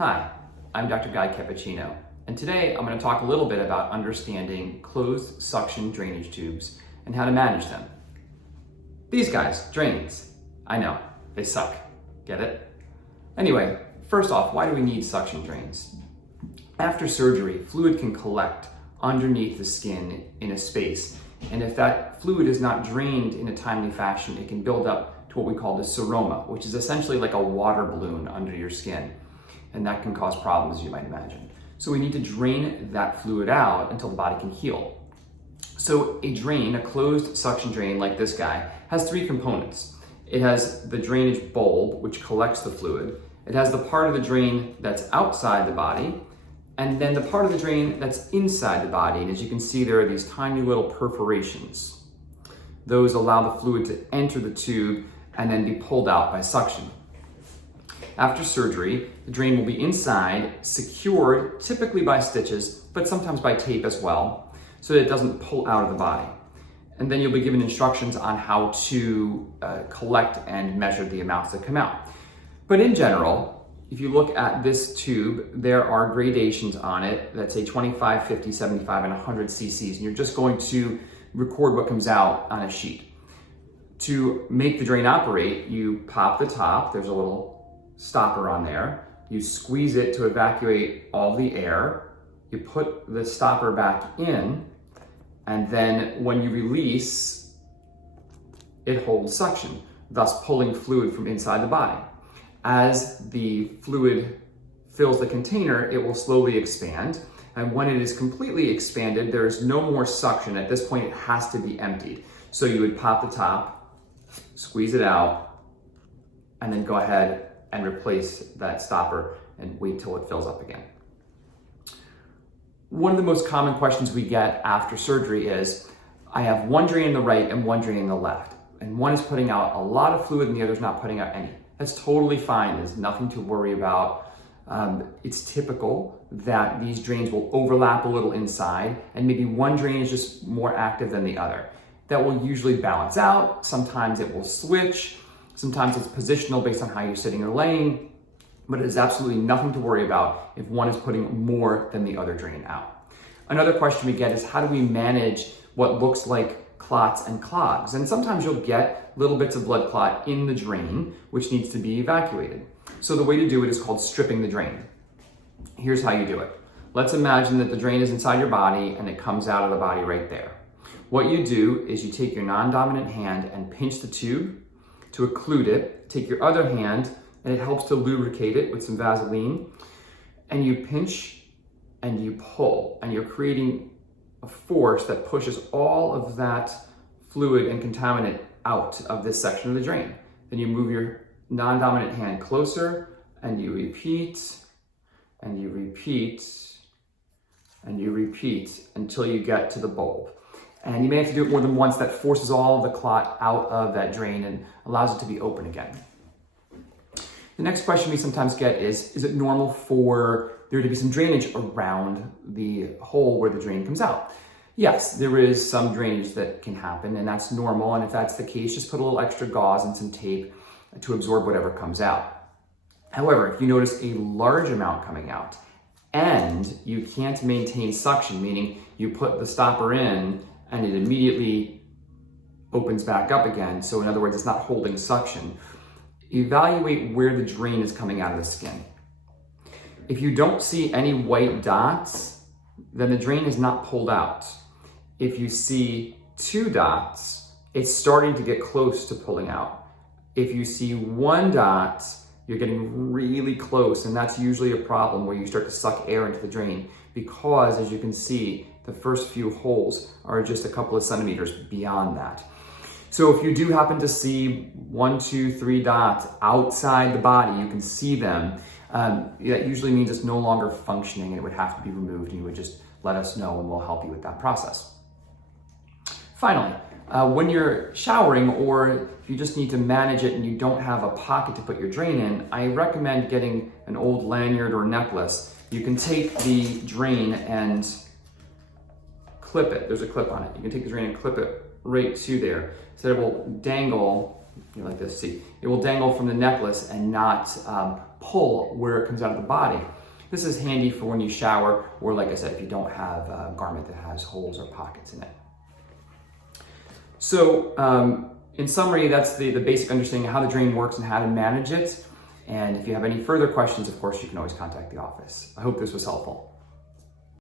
Hi, I'm Dr. Guy Cappuccino, and today I'm going to talk a little bit about understanding closed suction drainage tubes and how to manage them. These guys, drains, I know, they suck. Get it? Anyway, first off, why do we need suction drains? After surgery, fluid can collect underneath the skin in a space, and if that fluid is not drained in a timely fashion, it can build up to what we call the seroma, which is essentially like a water balloon under your skin. And that can cause problems, as you might imagine. So we need to drain that fluid out until the body can heal. So a drain, a closed suction drain like this guy, has three components. It has the drainage bulb, which collects the fluid. It has the part of the drain that's outside the body, and then the part of the drain that's inside the body. And as you can see, there are these tiny little perforations. Those allow the fluid to enter the tube and then be pulled out by suction. After surgery, the drain will be inside, secured typically by stitches, but sometimes by tape as well, so that it doesn't pull out of the body. And then you'll be given instructions on how to collect and measure the amounts that come out. But in general, if you look at this tube, there are gradations on it that say 25, 50, 75, and 100 cc's, and you're just going to record what comes out on a sheet. To make the drain operate, you pop the top, there's a little stopper on there. You squeeze it to evacuate all the air. You put the stopper back in, and then when you release, it holds suction, thus pulling fluid from inside the body. As the fluid fills the container, it will slowly expand. And when it is completely expanded, there is no more suction. At this point, it has to be emptied. So you would pop the top, squeeze it out, and then go ahead and replace that stopper and wait till it fills up again. One of the most common questions we get after surgery is, I have one drain in the right and one drain in the left, and one is putting out a lot of fluid and the other is not putting out any. That's totally fine. There's nothing to worry about. It's typical that these drains will overlap a little inside, and maybe one drain is just more active than the other. That will usually balance out. Sometimes it will switch. Sometimes it's positional based on how you're sitting or laying, but it is absolutely nothing to worry about if one is putting more than the other drain out. Another question we get is, how do we manage what looks like clots and clogs? And sometimes you'll get little bits of blood clot in the drain, which needs to be evacuated. So the way to do it is called stripping the drain. Here's how you do it. Let's imagine that the drain is inside your body and it comes out of the body right there. What you do is you take your non-dominant hand and pinch the tube to occlude it. Take your other hand, and it helps to lubricate it with some Vaseline, and you pinch and you pull, and you're creating a force that pushes all of that fluid and contaminant out of this section of the drain. Then you move your non-dominant hand closer, and you repeat, and you repeat, and you repeat until you get to the bulb. And you may have to do it more than once. That forces all of the clot out of that drain and allows it to be open again. The next question we sometimes get is it normal for there to be some drainage around the hole where the drain comes out? Yes, there is some drainage that can happen, and that's normal. And if that's the case, just put a little extra gauze and some tape to absorb whatever comes out. However, if you notice a large amount coming out and you can't maintain suction, meaning you put the stopper in and it immediately opens back up again, so in other words, it's not holding suction, evaluate where the drain is coming out of the skin. If you don't see any white dots, then the drain is not pulled out. If you see 2 dots, it's starting to get close to pulling out. If you see 1 dot, you're getting really close, and that's usually a problem where you start to suck air into the drain, because as you can see, the first few holes are just a couple of centimeters beyond that. So if you do happen to see 1, 2, 3 dots outside the body, you can see them, that usually means it's no longer functioning and it would have to be removed, and you would just let us know and we'll help you with that process. Finally, when you're showering, or if you just need to manage it and you don't have a pocket to put your drain in, I recommend getting an old lanyard or necklace. You can take the drain and clip it. There's a clip on it. You can take the drain and clip it right to there, so that it will dangle like this. See, it will dangle from the necklace and not pull where it comes out of the body. This is handy for when you shower, or like I said, if you don't have a garment that has holes or pockets in it. So in summary, that's the basic understanding of how the drain works and how to manage it. And if you have any further questions, of course, you can always contact the office. I hope this was helpful.